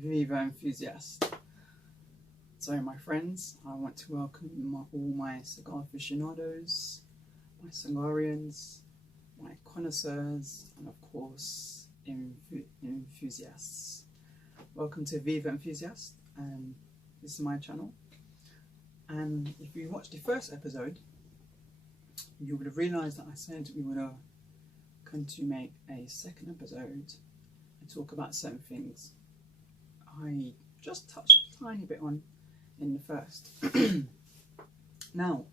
Viva enthusiast. So my friends, I want to welcome all my cigar aficionados, my cigarians, my connoisseurs, and of course enthusiasts. Welcome to Viva Enthusiast, and this is my channel. And if you watched the first episode, you would have realised that I said we were going to make a second episode and talk about certain things I just touched a tiny bit on in the first. Now,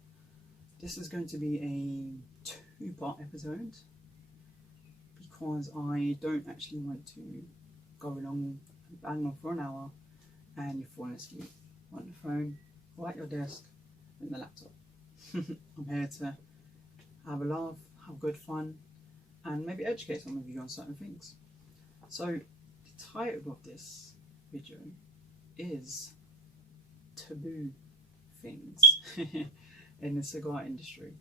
this is going to be a two-part episode because I don't actually want to go along and bang on for an hour and you're falling asleep on the phone or at your desk and the laptop. I'm here to have a laugh, have good fun, and maybe educate some of you on certain things. So the title of this video is Taboo Things in the cigar industry,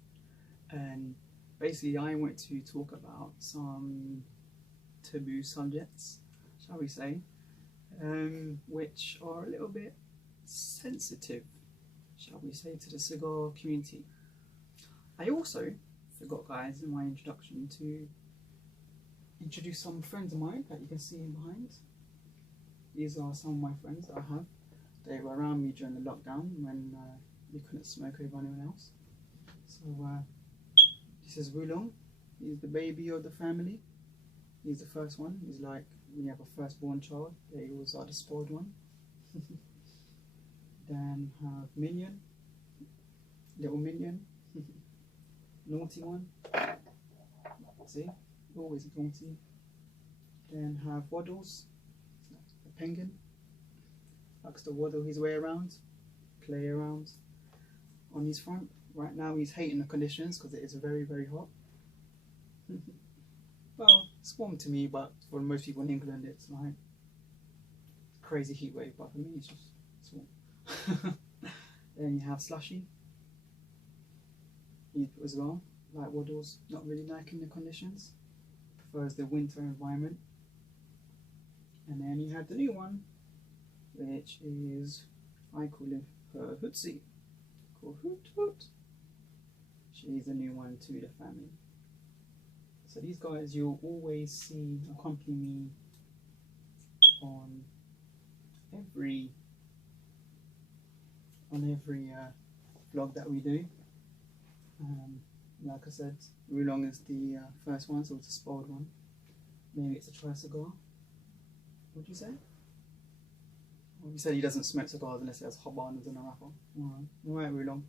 and basically I want to talk about some taboo subjects, shall we say, which are a little bit sensitive, shall we say, to the cigar community. I also forgot, guys, in my introduction to introduce some friends of mine that you can see behind. These are some of my friends that I have. They were around me during the lockdown when you couldn't smoke over anyone else. So this is Wulong. He's the baby of the family. He's the first one. He's like, we have a firstborn child. They always are the spoiled one. Then have Minion, little Minion, naughty one. See, always naughty. Then have Waddles, the penguin. Likes to waddle his way around, play around on his front. Right now he's hating the conditions because it is very, very hot. Well, it's warm to me, but for most people in England it's like crazy heat wave, but for me it's warm. Then you have Slushy, he as well, like Waddles, not really liking the conditions, prefers the winter environment. And then you have the new one, which is, I call her Hootsie, called Hoot Hoot. She's a new one to the family. So these guys you'll always see accompany me on every vlog that we do. Like I said, Wulong is the first one, so it's a spoiled one. Maybe it's a try cigar. What'd you say? Well, he said he doesn't smoke cigars unless it has hot burners in a wrapper. Alright, Wulong.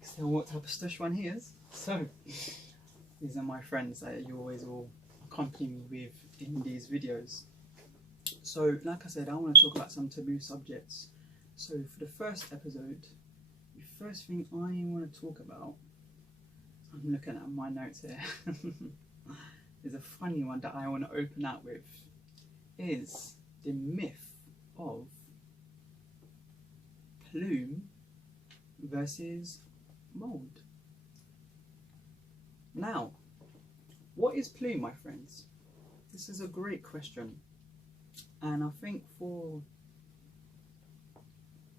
So what type of stush one he is. So, these are my friends that you always will accompany me with in these videos. So, like I said, I want to talk about some taboo subjects. So, for the first episode, the first thing I want to talk about, I'm looking at my notes here, is a funny one that I want to open out with, is the myth of plume versus mold. Now, what is plume, my friends? This is a great question, and I think for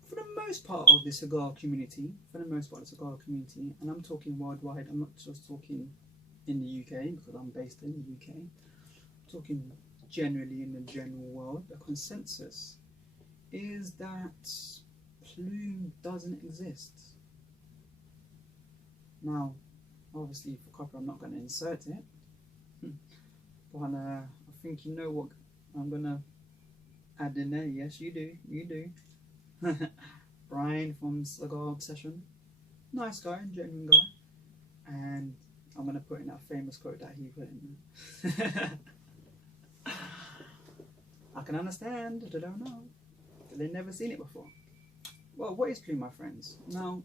the most part of the cigar community, and I'm talking worldwide, I'm not just talking in the UK because I'm based in the UK, I'm talking generally in the general world, the consensus is that plume doesn't exist. Now, obviously for copy I'm not going to insert it, but I think you know what I'm going to add in there. Yes, you do. Brian from Cigar Obsession, nice guy, genuine guy, and I'm going to put in that famous quote that he put in there. I can understand, I don't know, they've never seen it before. Well, what is plume, my friends? Now,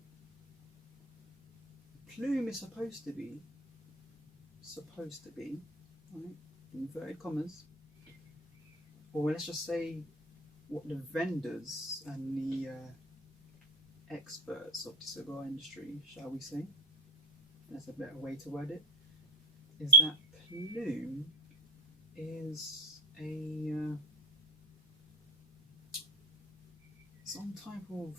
plume is supposed to be, right, inverted commas, or let's just say what the vendors and the experts of the cigar industry, shall we say, that's a better way to word it, is that plume is some type of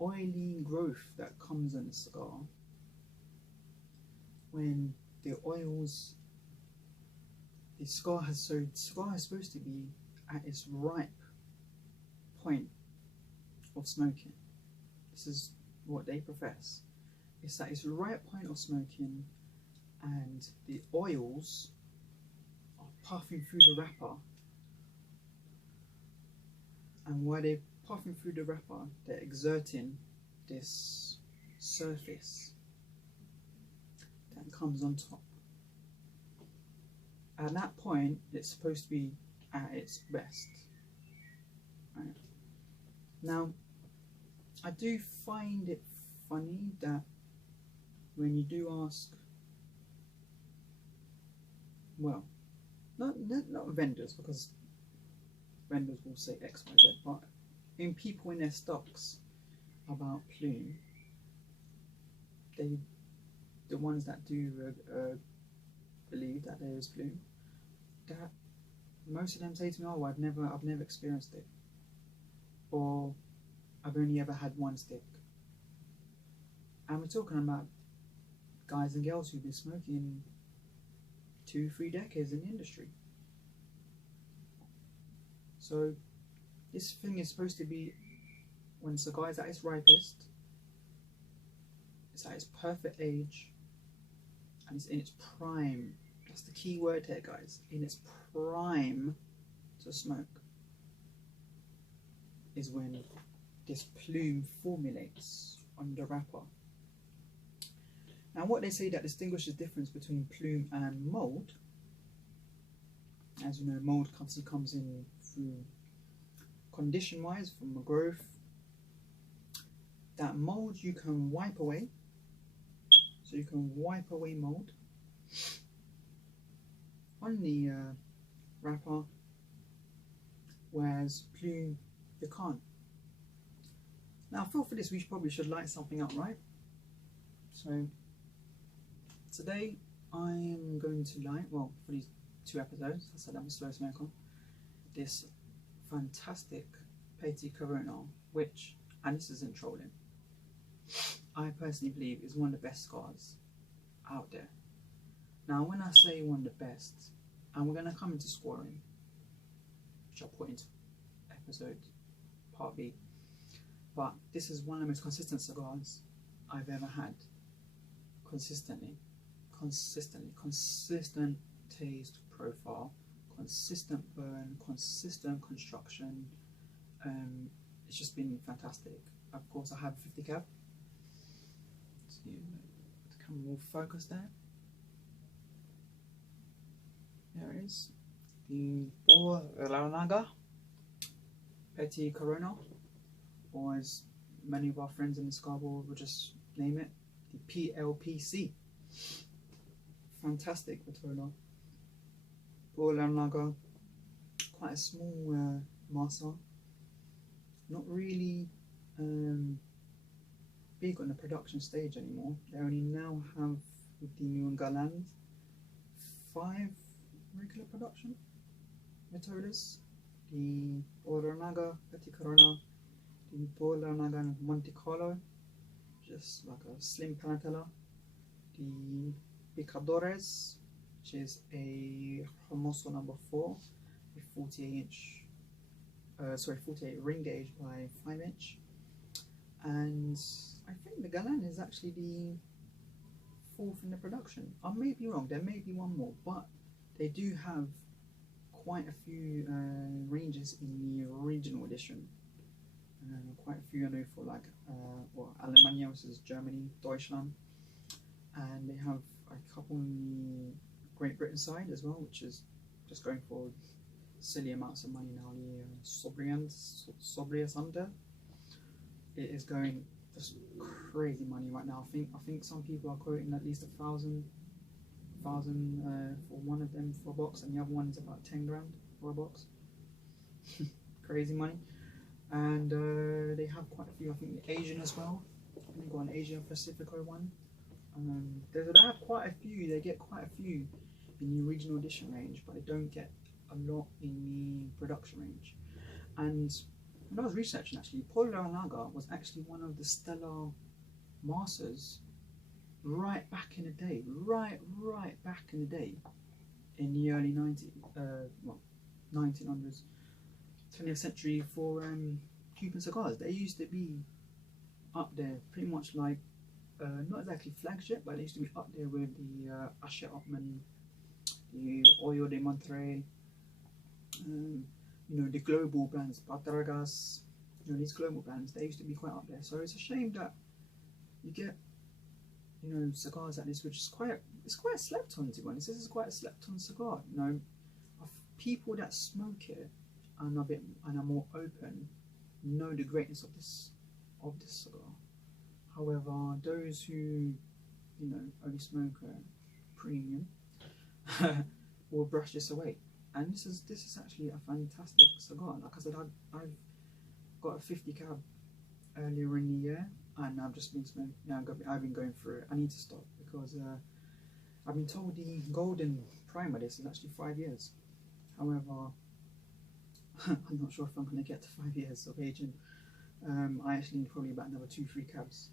oily growth that comes in the cigar when the oils. The cigar is supposed to be at its ripe point of smoking. This is what they profess. It's at its ripe point of smoking, and the oils are puffing through the wrapper. And while they're puffing through the wrapper, they're exerting this surface that comes on top. At that point, it's supposed to be at its best. Right. Now, I do find it funny that when you do ask, well, not vendors, because vendors will say X, Y, Z, but in people in their stocks about Plume, the ones that do believe that there is Plume, that most of them say to me, "Oh, I've never experienced it," or "I've only ever had one stick." And we're talking about guys and girls who've been smoking 2-3 decades in the industry. So this thing is supposed to be, when the cigar is at its ripest, it's at its perfect age, and it's in its prime. That's the key word here, guys. In its prime to smoke is when this plume formulates on the wrapper. Now, what they say that distinguishes the difference between plume and mold, as you know, mold comes in through condition-wise from a growth. That mold you can wipe away, so you can wipe away mold on the wrapper, whereas plume you can't. Now, I thought for this we probably should light something up, right? So today I am going to light, well, for these 2 episodes, I said I'm a slow smoker, this fantastic Petit Corona, which, and this isn't trolling, I personally believe is one of the best cigars out there. Now, when I say one of the best, and we're going to come into scoring, which I'll put into episode part B, but this is one of the most consistent cigars I've ever had. Consistent taste profile, consistent burn, consistent construction. It's just been fantastic. Of course, I have 50 cap. So the camera will focus there. There it is. The Borlanaga Petit Corona, or as many of our friends in the cigar world will just name it, the PLPC. Fantastic Corona. Borlanaga, quite a small massa. Not really big on the production stage anymore. They only now have, with the new Galand, 5 regular production Vitolas. The Borlanaga Petit Corona, the Borlanaga Monte Carlo, just like a slim Panatella, the Picadores, which is a Hermoso number 4 with 48 ring gauge by 5 inch, and I think the Galan is actually the 4th in the production. I may be wrong, there may be one more, but they do have quite a few ranges in the original edition. Quite a few I know for, like Alemania, which is Germany, Deutschland, and they have a couple on the Great Britain side as well, which is just going for silly amounts of money now. The Sobrias under, it is going just crazy money right now. I think some people are quoting at least 1,000 for one of them for a box, and the other one is about 10 grand for a box. Crazy money. And they have quite a few, I think the Asian as well. I think they've got an Asian Pacifico one. They have quite a few, they get quite a few in the original edition range, but they don't get a lot in the production range. And when I was researching, actually, Polo Lager was actually one of the stellar masters right back in the day, right back in the day, in the early 1900s, 20th century for Cuban cigars. They used to be up there, pretty much like, not exactly flagship, but they used to be up there with the Asher Upman, the Oyo de Monterrey, you know, the global brands, Patragas, you know, these global brands, they used to be quite up there. So it's a shame that you get, you know, cigars like this, which is it's quite slept on, to be honest. This is quite a slept on cigar. You know, of people that smoke it and are more open, know the greatness of this cigar. However, those who, you know, only smoke premium will brush this away. And this is actually a fantastic cigar. Like I said, I've got a 50 cab earlier in the year, and I've just been smoking. Now I've been going through it. I need to stop because I've been told the golden prime of this is actually 5 years. However, I'm not sure if I'm going to get to 5 years of aging. I actually need probably about another 2-3 cabs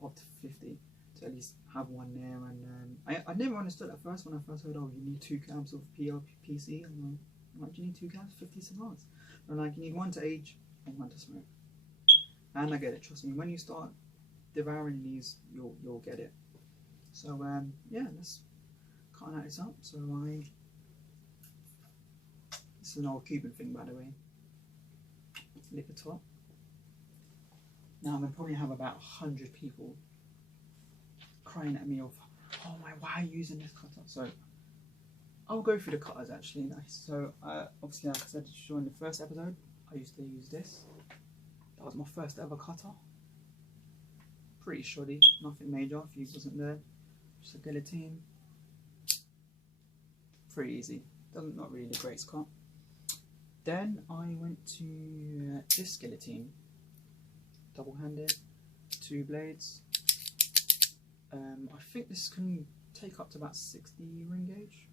of the 50 to at least have one there. And I never understood at first when I first heard, oh, you need 2 cabs of PLPC. I'm like, do you need 2 cabs? 50 cigars. I'm like, you need one to age and one to smoke. And I get it, trust me. When you start devouring these, you'll get it. So yeah, let's cut this up. So this is an old Cuban thing, by the way. Lick the top. Now I'm gonna probably have about 100 people crying at me of, oh my, why are you using this cutter? So I'll go through the cutters actually. Nice. So obviously, like I said during the first episode, I used to use this. That was my first ever cutter. Pretty shoddy, nothing major if you wasn't there. Just a guillotine. Pretty easy. Not really the greatest cut. Then I went to this guillotine. Double-handed, 2 blades. I think this can take up to about 60 ring gauge.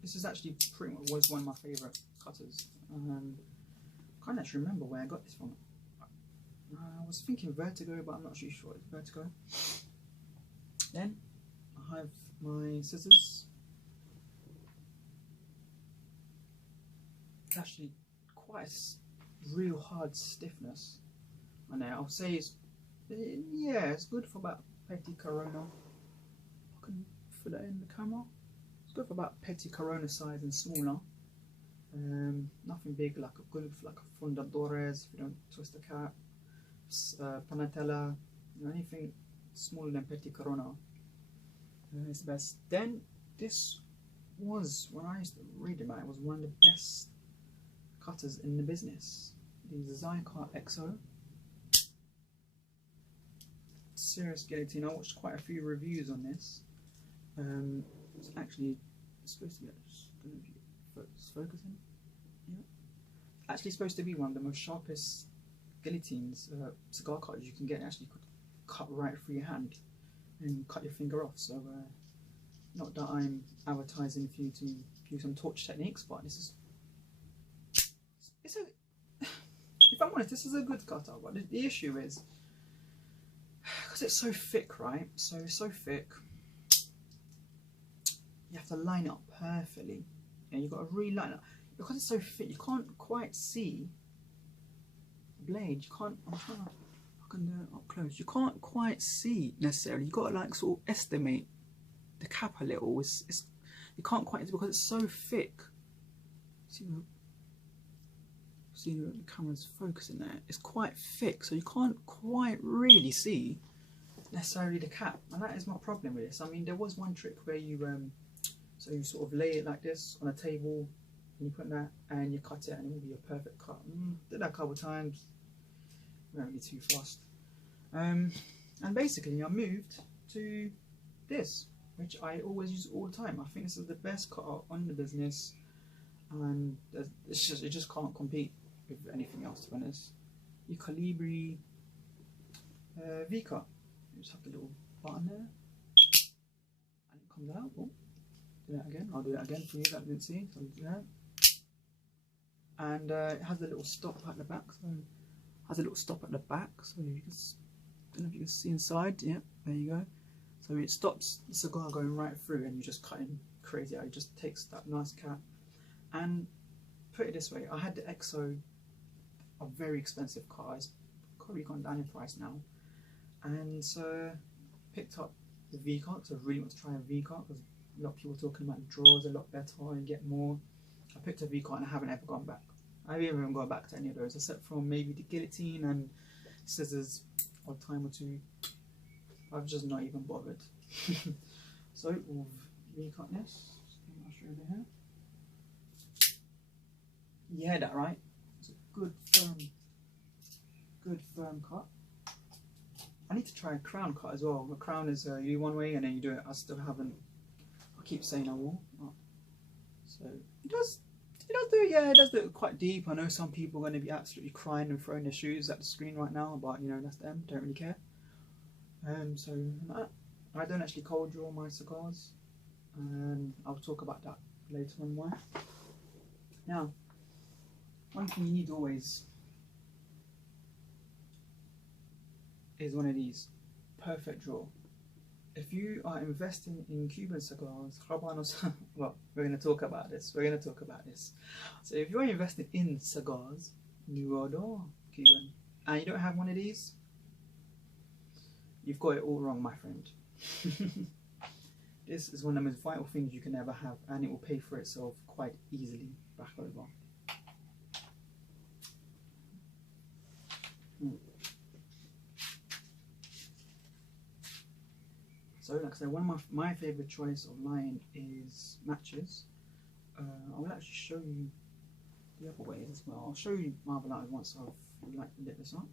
This is actually pretty much was one of my favourite cutters. Can't actually remember where I got this from. I was thinking Vertigo, but I'm not really sure it's Vertigo. Then I have my scissors. It's actually quite a real hard stiffness. And I'll say it's good for about Petit Corona. I can put that in the camera. It's good for about Petit Corona size and smaller. Nothing big, like good for like a Fundadores if you don't twist the cap. Panatella, you know, anything smaller than Petit Corona is the best. Then this was, when I used to read about it, was one of the best cutters in the business. The Zycar XO. Serious guillotine. I watched quite a few reviews on this. It's actually supposed to be, I don't know if it's focusing. Yeah. Actually supposed to be one of the most sharpest guillotines, cigar cutters you can get. Actually could cut right through your hand and cut your finger off. So not that I'm advertising for you to do some torch techniques, but this is if I'm honest, this is a good cutter. But the issue is, because it's so thick, right? So it's so thick, you have to line it up perfectly. And you've got to really line it up. Because it's so thick, you can't quite see the blade. You can't, I can do it up close. You can't quite see necessarily. You've got to like sort of estimate the cap a little. You can't quite, because it's so thick. See the camera's focusing there. It's quite thick, so you can't quite really see necessarily the cap, and that is my problem with this. I mean, there was one trick where you so you sort of lay it like this on a table, and you put that, and you cut it, and it will be a perfect cut. Did that a couple of times. Won't really too fast. And basically, I moved to this, which I always use all the time. I think this is the best cutter on the business, and it just can't compete with anything else, to be honest. The Calibri V-cut. Just have the little button there, and it comes out. Oh, do that again. I'll do that again for you that didn't see. So I'll do that. and it has a little stop at the back. So you can, don't know if you can see inside. Yeah, there you go. So it stops the cigar going right through, and you just cutting crazy out. It just takes that nice cap. And put it this way, I had the EXO, a very expensive car. It's probably gone down in price now. And so picked up the V car because I really want to try a V car because a lot of people are talking about the draws a lot better and get more. I picked a V car and I haven't ever gone back. I haven't even gone back to any of those except from maybe the guillotine and scissors or time or two. I've just not even bothered. So with V cut this, I'll show you over here. You heard that right? It's a good firm cut. I need to try a crown cut as well. The crown is you do one way and then you do it. I still haven't. I keep saying I will. So it does do it. Yeah, it does do it quite deep. I know some people are going to be absolutely crying and throwing their shoes at the screen right now, but you know that's them. Don't really care. So I don't actually cold draw my cigars, and I'll talk about that later on why. Now, one thing you need always is one of these, perfect draw. If you are investing in Cuban cigars, Habanos, well, we're going to talk about this. So if you are investing in cigars, Nuevo Cuban, and you don't have one of these, you've got it all wrong, my friend. This is one of the most vital things you can ever have, and it will pay for itself quite easily back over. So like I said, one of my favourite choice of line is matches. I will actually show you the other ways as well. I'll show you my other lighters once I've lit this up.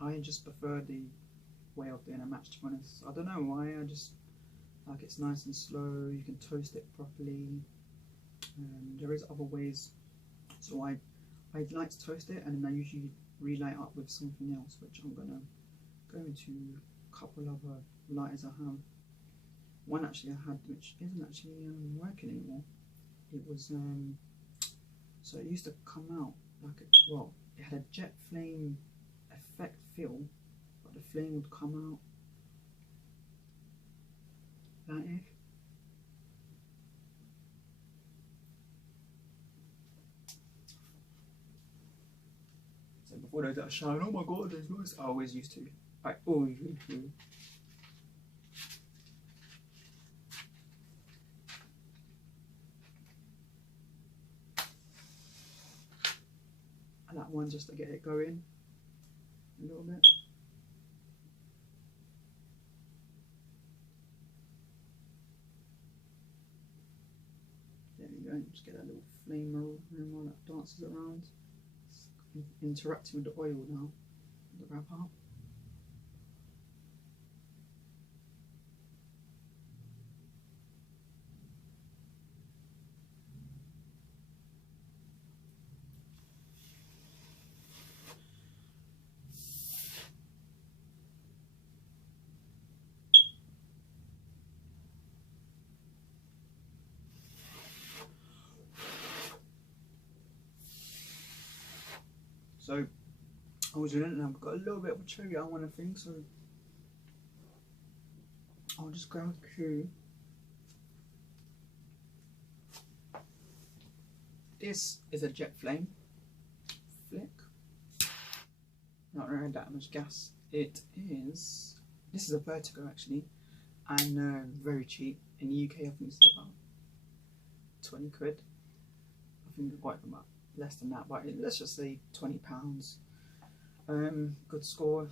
I just prefer the way of doing a match, to be honest. I don't know why, I just like it's nice and slow, you can toast it properly. There is other ways, so I like to toast it and then I usually relight up with something else, which I'm going to go into a couple of other lighters I have. One actually I had which isn't actually working anymore. It was, so it used to come out like it had a jet flame effect feel, but the flame would come out like this. So before those that shine, oh my god, there's noise. I always used to. I always used to. And that one just to get it going a little bit. There you go, just get that little flame roll that dances around. It's interacting with the oil now, the wrap up. So I was doing it and I've got a little bit of a cherry I want to think, so I'll just go through. This is a jet flame flick. Not really that much gas. It is. This is a Vertigo actually, and very cheap. In the UK, I think it's about 20 quid. I think it's quite about less than that, but let's just say £20. Good score,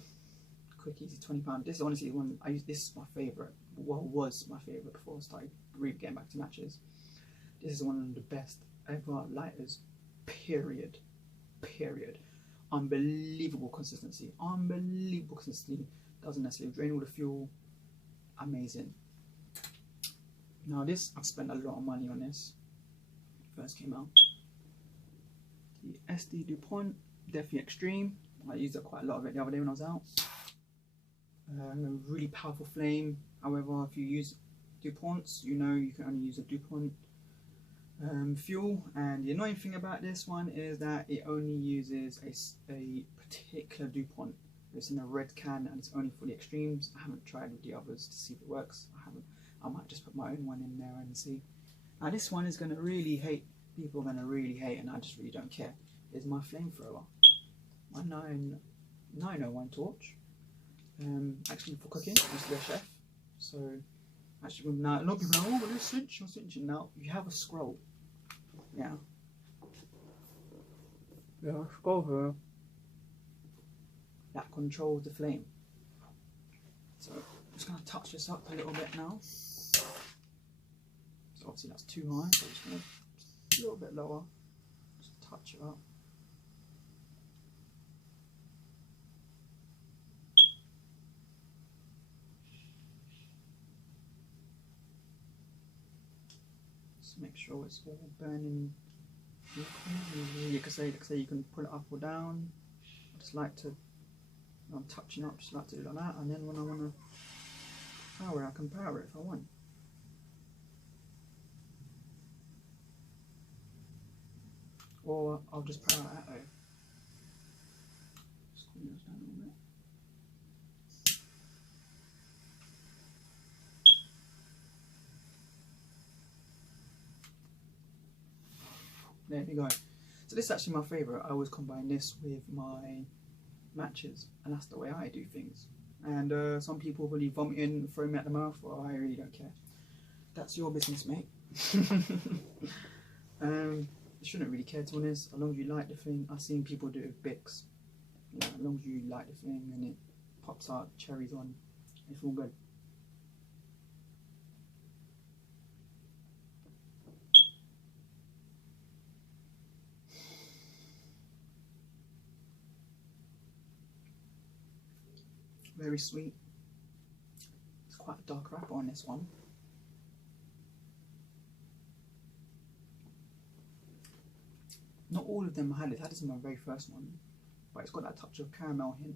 quick, easy £20. This is honestly the one I use. This is my favourite. Well, was my favourite before I started really getting back to matches. This is one of the best ever lighters. Period. Unbelievable consistency. Doesn't necessarily drain all the fuel. Amazing. Now this, I've spent a lot of money on this. First came out. The SD DuPont Defi Extreme. I used it quite a lot of it the other day when I was out. a really powerful flame. However, if you use DuPonts, you know you can only use a DuPont fuel, and the annoying thing about this one is that it only uses a particular DuPont. It's in a red can and it's only for the extremes. I haven't tried with the others to see if it works. I might just put my own one in there and see. Now this one is going to really hate, people are going to really hate, and I just really don't care. Is my flamethrower, my 901 torch. Actually for cooking, I used to be a chef, so actually now a lot of people are like, oh, let's cinch, you're cinching. Now you have a scroll. Yeah, scroll here that controls the flame. So I'm just going to touch this up a little bit now. So obviously that's too high, so I'm just going to a little bit lower, just touch it up. Just make sure it's all burning. You can say you can pull it up or down. I just like to, when I'm touching up, just like to do it like that, and then when I want to power it, I can power it if I want. Or I'll just power it that way. Just clean this down a little bit. There we go. So this is actually my favourite. I always combine this with my matches, and that's the way I do things. And some people really vomit in, throw me at the mouth, well, I really don't care. That's your business, mate. You shouldn't really care, to be honest, as long as you like the thing. I've seen people do it with Bix. You know, as long as you like the thing and it pops out cherries on, it's all good. Very sweet. It's quite a dark wrapper on this one. Not all of them had it. I had this in my very first one, but it's got that touch of caramel hint.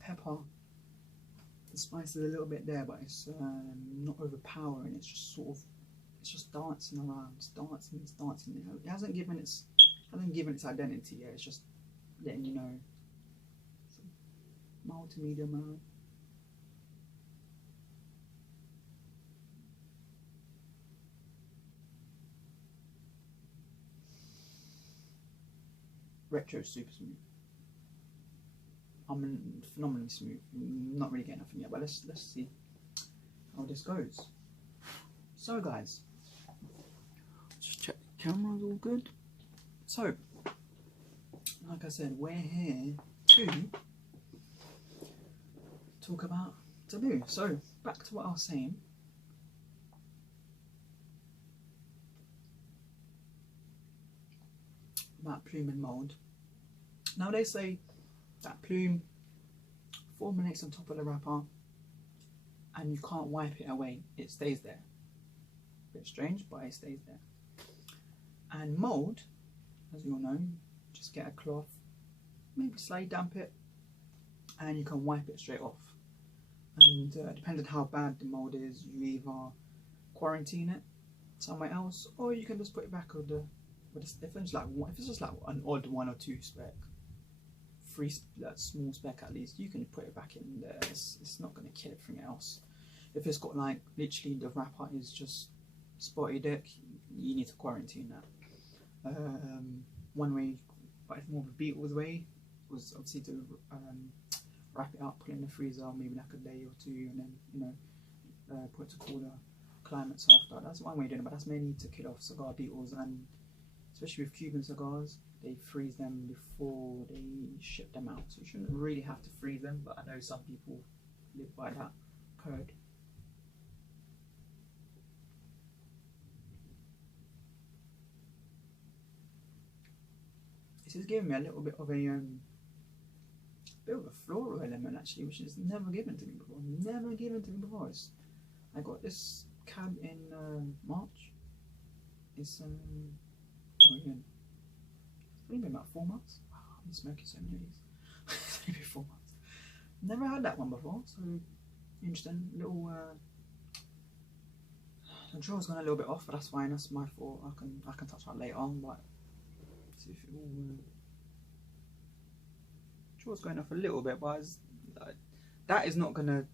Pepper. The spice is a little bit there, but it's not overpowering. It's just sort of, it's just dancing around. It's dancing. It's dancing. It hasn't given its identity yet. It's just letting you know. Mild to medium mild. Retro super smooth. I'm phenomenally smooth. Not really getting nothing yet, but let's see how this goes. So guys, just check the camera's all good. So, like I said, we're here to talk about Taboo. So back to what I was saying. About Plume and Mold. Now they say that Plume 4 minutes on top of the wrapper and you can't wipe it away, it stays there. Bit strange, but it stays there. And Mold, as you all know, just get a cloth, maybe slightly damp it, and you can wipe it straight off. And depending on how bad the mold is, you either quarantine it somewhere else, or you can just put it back with the. If it's just like an odd 1 or 2 speck, 3 small speck at least, you can put it back in there. It's not going to kill everything else. If it's got like literally the wrapper is just spotted it, you need to quarantine that. One way, but it's more of a Beatles way, was obviously to wrap it up, put it in the freezer, maybe like a day or 2, and then put it to cooler climates after. That's one way of doing it, but that's mainly to kill off cigar beetles, and especially with Cuban cigars, they freeze them before they ship them out. So you shouldn't really have to freeze them, but I know some people live by that code. This is giving me a little bit of a floral element actually, which is never given to me before. Never given to me before. I got this cab in March. It's it's only been about 4 months. Wow, I've been smoking so many of these. It's only been 4 months. Never had that one before, so interesting. Little the draw's gone a little bit off, but that's fine. That's my fault. I can touch that later on, but see if it all. Draw's going off a little bit, but that is not gonna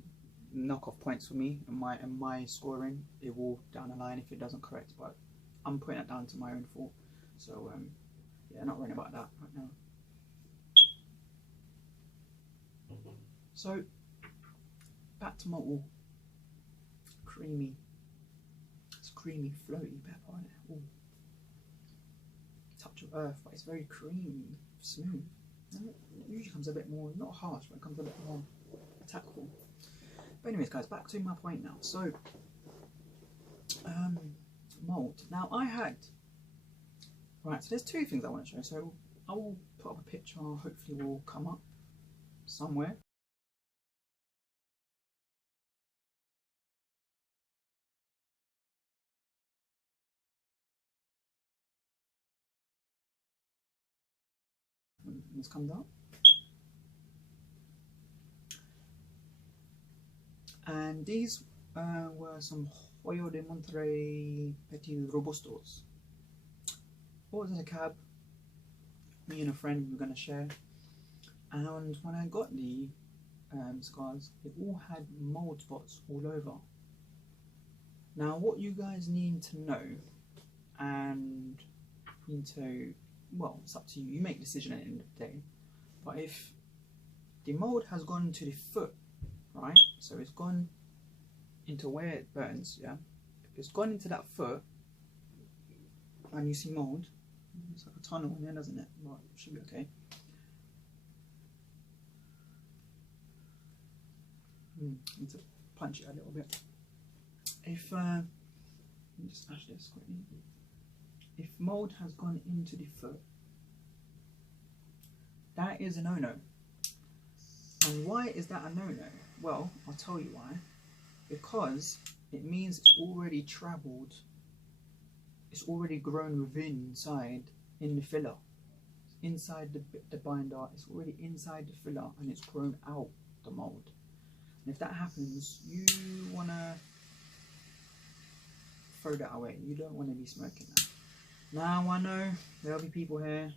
knock off points for me in my scoring. It will down the line if it doesn't correct, but I'm putting it down to my own fault. So yeah, not worrying about that right now. So back to malt. Creamy. It's creamy, floaty pepper on it. Ooh. Touch of earth, but it's very creamy, smooth. It usually comes a bit more, not harsh, but it comes a bit more tactful. But anyways, guys, back to my point now. So, malt. Now I had, right, so there's two things I want to show. So I will put up a picture, hopefully it will come up somewhere. This comes up. And these were some Hoyo de Monterrey Petit Robustos. Bought in a cab, me and a friend were going to share. And when I got the cigars, it all had mold spots all over. Now what you guys need to know, and need to, well, it's up to you, you make a decision at the end of the day, but if the mold has gone to the foot, right, so it's gone into where it burns, yeah, if it's gone into that foot and you see mold, it's like a tunnel in there, doesn't it? Right, should be okay. Need to punch it a little bit. If let me just ash this quickly. If mold has gone into the foot, that is a no-no. And why is that a no-no? Well, I'll tell you why. Because it means it's already travelled, it's already grown within inside in the filler. Inside the binder, it's already inside the filler and it's grown out the mold. And if that happens, you want to throw that away. You don't want to be smoking that. Now I know there'll be people here,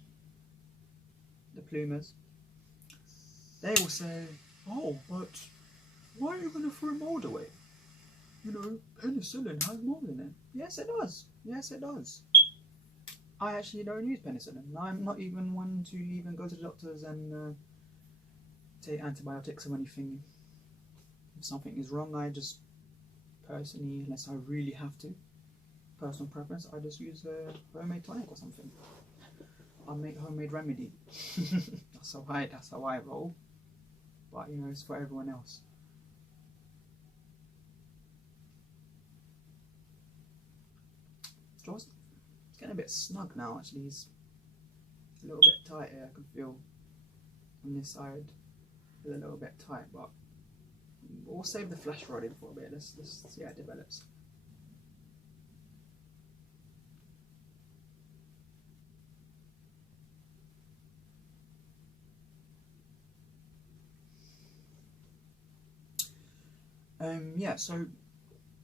the plumers, they will say, oh, but why are you going to throw mold away? You know, penicillin has mold in it. Yes, it does. Yes, it does. I actually don't use penicillin. I'm not even one to even go to the doctors and take antibiotics or anything. If something is wrong, I just personally, unless I really have to, personal preference, I just use a homemade tonic or something. I make homemade remedy. That's how I roll. But you know, it's for everyone else. It's getting a bit snug now. Actually, it's a little bit tight here. I can feel on this side. It's a little bit tight, but we'll save the flash rodding for a bit. Let's see how it develops. Yeah, so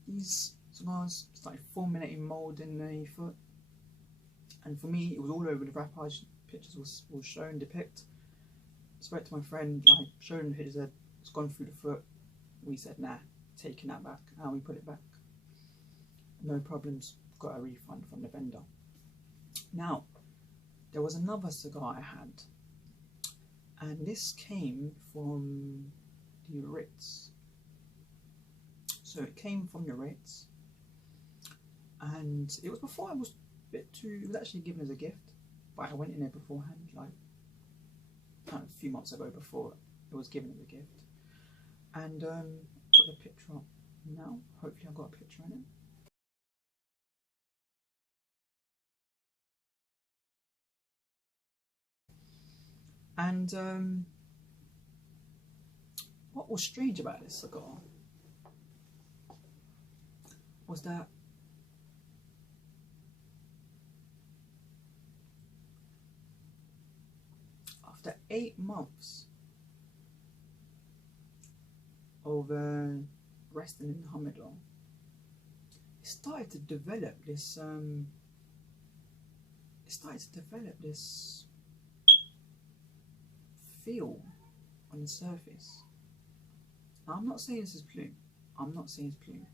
these cigars started formulating mold in the foot, and for me it was all over the wrapper. Pictures was shown, depict. Spoke to my friend, like showed him pictures that it's gone through the foot. We said nah, taking that back, and we put it back. No problems, got a refund from the vendor. Now, there was another cigar I had, and this came from the Ritz. So it came from the Ritz, and it was before I was a bit too, it was actually given as a gift, but I went in there beforehand, like a few months ago before it was given as a gift. And put the picture up now, hopefully I've got a picture in it. And what was strange about this cigar was that after 8 months of resting in the humidor, it started to develop this feel on the surface. Now, I'm not saying this is plume. I'm not saying it's plume.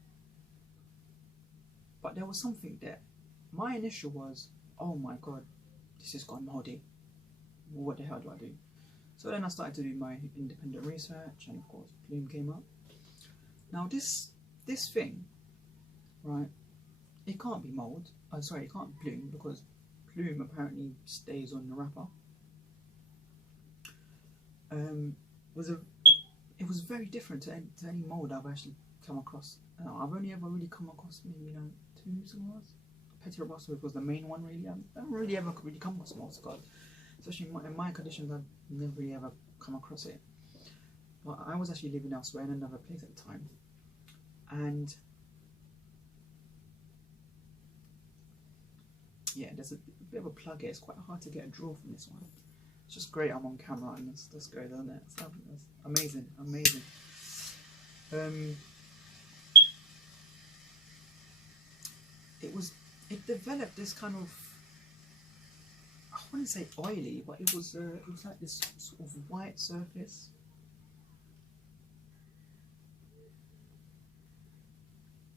But there was something there. My initial was, oh my god, this has gone moldy. What the hell do I do? So then I started to do my independent research, and of course plume came up. Now this thing, right, it can't be mold. Oh, sorry, it can't be plume, because plume apparently stays on the wrapper. It was very different to any mold I've actually come across. I've only ever really come across maybe 2 cigars. Petit Robusto was the main one really. I don't really ever really come across mold cigars, especially in my conditions. I've never really ever come across it. But I was actually living elsewhere in another place at the time, and yeah, there's a bit of a plug here. It's quite hard to get a draw from this one. It's just great I'm on camera and that's great, isn't it? That's amazing, amazing. It developed this kind of, I wouldn't say oily, but it was like this sort of white surface.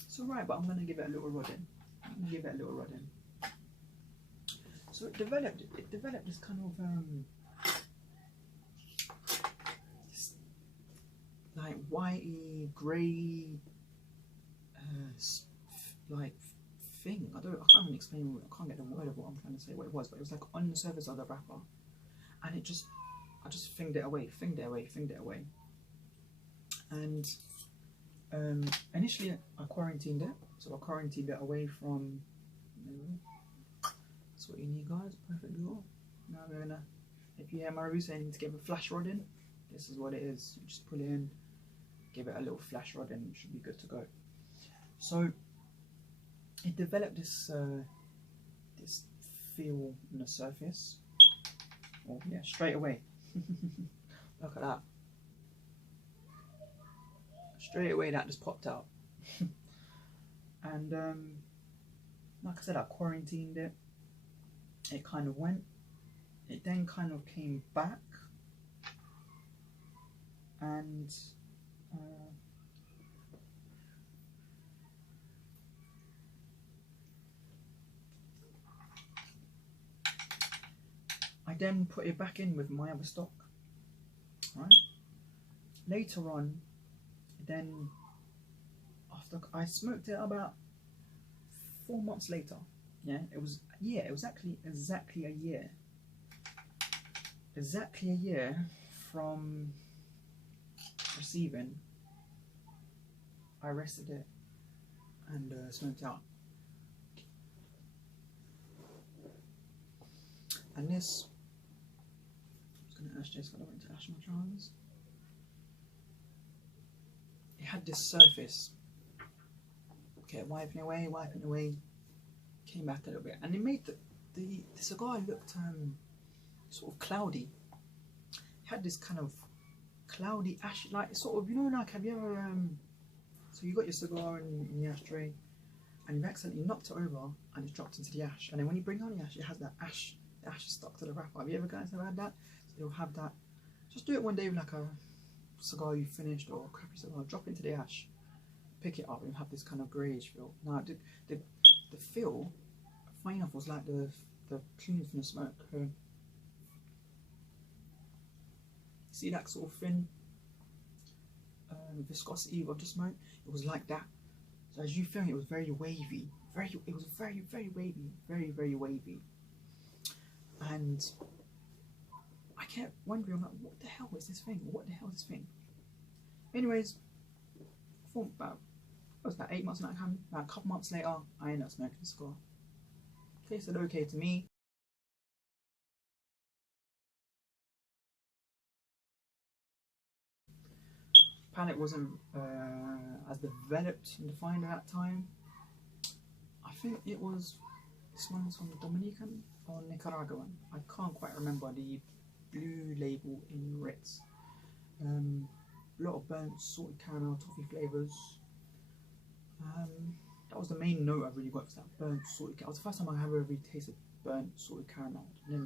It's alright, but I'm gonna give it a little rod in. So it developed this kind of this like whitey, grey, like thing. I can't really explain. I can't get the word of what I'm trying to say. What it was, but it was like on the surface of the wrapper, and I just finged it away, and initially I quarantined it. So I quarantined it away from. That's what you need, guys. Perfect draw. Now we're gonna, if you hear my review saying to give a flash rod in, this is what it is. You just pull it in, give it a little flash rod, and it should be good to go. So it developed this this feel on the surface. Oh yeah, straight away. Look at that. Straight away that just popped out. And like I said, I quarantined it. It kind of went. It then kind of came back, and I then put it back in with my other stock. Right. Later on, then after I smoked it about 4 months later. Yeah, it was actually exactly a year. Exactly a year from receiving. I rested it and smoked out. And this, I'm just going to ash this, I don't want to ash my trans. It had this surface. Okay, wiping away. Came back a little bit, and it made the cigar looked sort of cloudy. It had this kind of cloudy ash, like sort of, like, have you ever so you got your cigar in the ashtray, and you've accidentally knocked it over and it's dropped into the ash, and then when you bring on the ash, it has that ash. The ash is stuck to the wrapper. Have you ever guys ever had that? So you'll have that. Just do it one day with like a cigar you finished or a crappy cigar. Drop into the ash, pick it up, and you have this kind of greyish feel. Now the feel, funny enough, was like the plume from the smoke. See that sort of thin viscosity of the smoke? It was like that. So as you feel it was very wavy. It was very, very wavy. Very, very wavy. And I kept wondering, I'm like, what the hell is this thing? What the hell is this thing? Anyways, about 8 months now, about a couple months later, I ended up smoking a cigar. Tasted okay to me. Palate wasn't as developed and defined at that time. I think it was, this one was from the Dominican or Nicaraguan. I can't quite remember the blue label in Ritz. a lot of burnt salted caramel, toffee flavours. That was the main note I really got, was that burnt salted caramel. It was the first time I ever really tasted burnt salted caramel. Never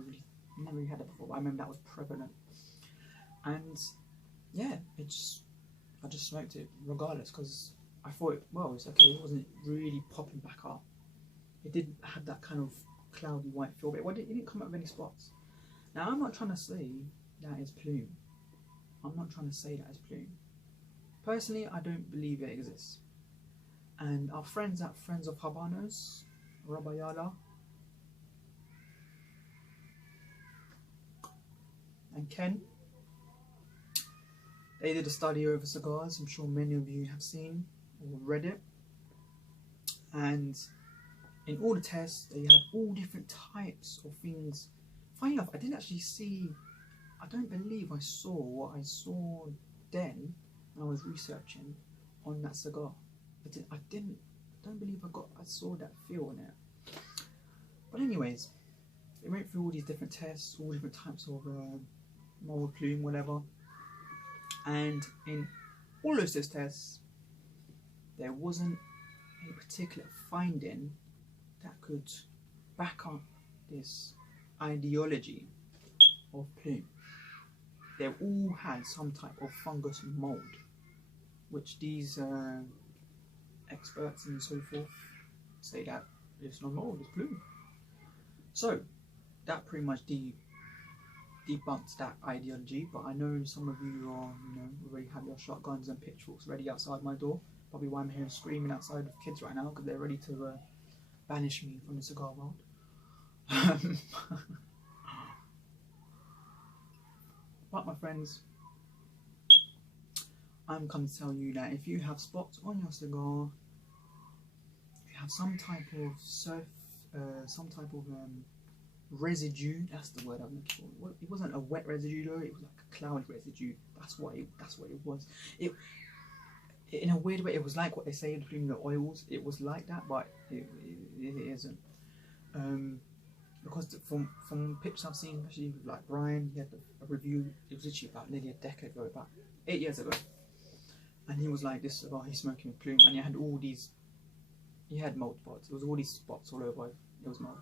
really had it before, but I remember that was prevalent. And yeah, I just smoked it regardless, because I thought, well, it's okay. It wasn't really popping back up. It did have that kind of cloudy white feel, but it didn't come up with any spots. Now, I'm not trying to say that is Plume. I'm not trying to say that is Plume. Personally, I don't believe it exists. And our friends at Friends of Habanos, Rabayala and Ken, they did a study over cigars. I'm sure many of you have seen or read it. And in all the tests, they had all different types of things. Funny enough, I didn't actually see, I don't believe I saw what I saw then when I was researching on that cigar. I don't believe I saw that feel in it. But anyways, they went through all these different tests, all different types of mold, plume, whatever. And in all of those tests, there wasn't a particular finding that could back up this ideology of plume. They all had some type of fungus mold, which these experts and so forth say that it's not mold, it's plume. So that pretty much debunks that ideology. But I know some of you are, already have your shotguns and pitchforks ready outside my door. Probably why I'm hearing screaming outside of kids right now, because they're ready to banish me from the cigar world. But my friends, I'm come to tell you that if you have spots on your cigar, if you have some type of residue, that's the word I'm looking for. It wasn't a wet residue though, it was like a cloud residue. That's what it was. It, in a weird way, it was like what they say in the oils. It was like that, but it isn't. Because from pictures I've seen, especially with like Brian, he had a review. It was literally about nearly a decade ago, about 8 years ago, and he was like, "This cigar he's smoking with Plume," and he had all these. He had mold spots. It was all these spots all over. It was mold.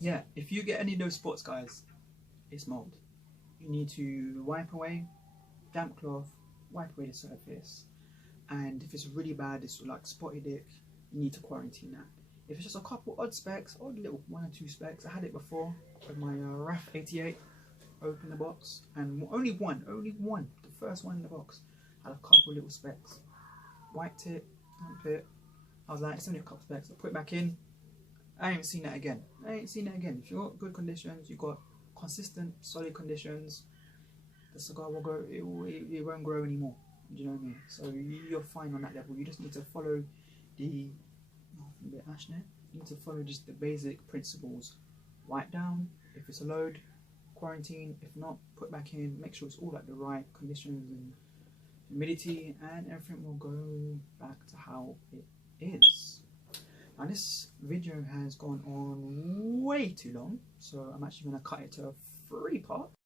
Yeah, if you get any of those spots, guys, it's mold. You need to wipe away, damp cloth, wipe away the surface. And if it's really bad, it's like spotted ick, you need to quarantine that. If it's just a couple odd specks, odd little 1 or 2 specks, I had it before with my RAF 88, open the box, and only one, the first one in the box, had a couple little specks. Wiped it, damp it, I was like, it's only a couple specks, I put it back in, I ain't seen that again. If you've got good conditions, you've got consistent, solid conditions, the cigar will grow, it won't grow anymore. Do you know what I mean? So you're fine on that level. You just need to follow the you need to follow just the basic principles. Wipe down if it's a load, quarantine, if not, put back in, make sure it's all at the right conditions and humidity, and everything will go back to how it is. Now this video has gone on way too long, so I'm actually going to cut it to 3 parts.